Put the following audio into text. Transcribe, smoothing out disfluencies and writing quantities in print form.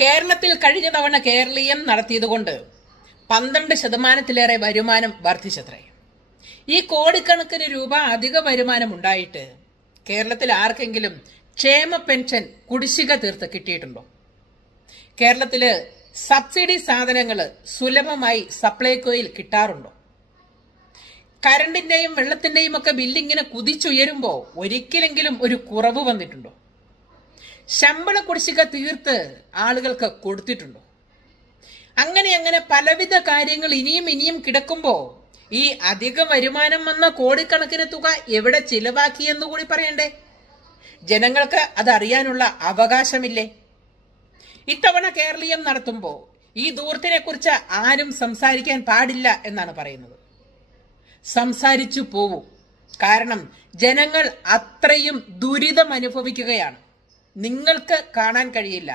കേരളത്തിൽ കഴിഞ്ഞ തവണ കേരളീയം നടത്തിയതുകൊണ്ട് 12% വരുമാനം വർദ്ധിച്ചത്രേ. ഈ കോടിക്കണക്കിന് രൂപ അധിക വരുമാനം ഉണ്ടായിട്ട് കേരളത്തിൽ ആർക്കെങ്കിലും ക്ഷേമ പെൻഷൻ കുടിശ്ശിക തീർത്ത് കിട്ടിയിട്ടുണ്ടോ? കേരളത്തില് സബ്സിഡി സാധനങ്ങൾ സുലഭമായി സപ്ലൈകോയിൽ കിട്ടാറുണ്ടോ? കരണ്ടിന്റെയും വെള്ളത്തിന്റെയും ഒക്കെ ബില്ലിങ്ങനെ കുതിച്ചുയരുമ്പോ ഒരിക്കലെങ്കിലും ഒരു കുറവ് വന്നിട്ടുണ്ടോ? ശമ്പള കുടിശ്ശിക തീർത്ത് ആളുകൾക്ക് കൊടുത്തിട്ടുണ്ടോ? അങ്ങനെ പലവിധ കാര്യങ്ങൾ ഇനിയും കിടക്കുമ്പോ ഈ അധിക വരുമാനം വന്ന കോടിക്കണക്കിന് തുക എവിടെ ചിലവാക്കിയെന്ന് കൂടി പറയണ്ടേ? ജനങ്ങൾക്ക് അതറിയാനുള്ള അവകാശമില്ലേ? ഇത്തവണ കേരളീയം നടത്തുമ്പോ ഈ ദൂർത്തിനെ കുറിച്ച് ആരും സംസാരിക്കാൻ പാടില്ല എന്നാണ് പറയുന്നത്. സംസാരിച്ചു പോവും. കാരണം ജനങ്ങൾ അത്രയും ദുരിതം അനുഭവിക്കുകയാണ്. നിങ്ങൾക്ക് കാണാൻ കഴിയില്ല.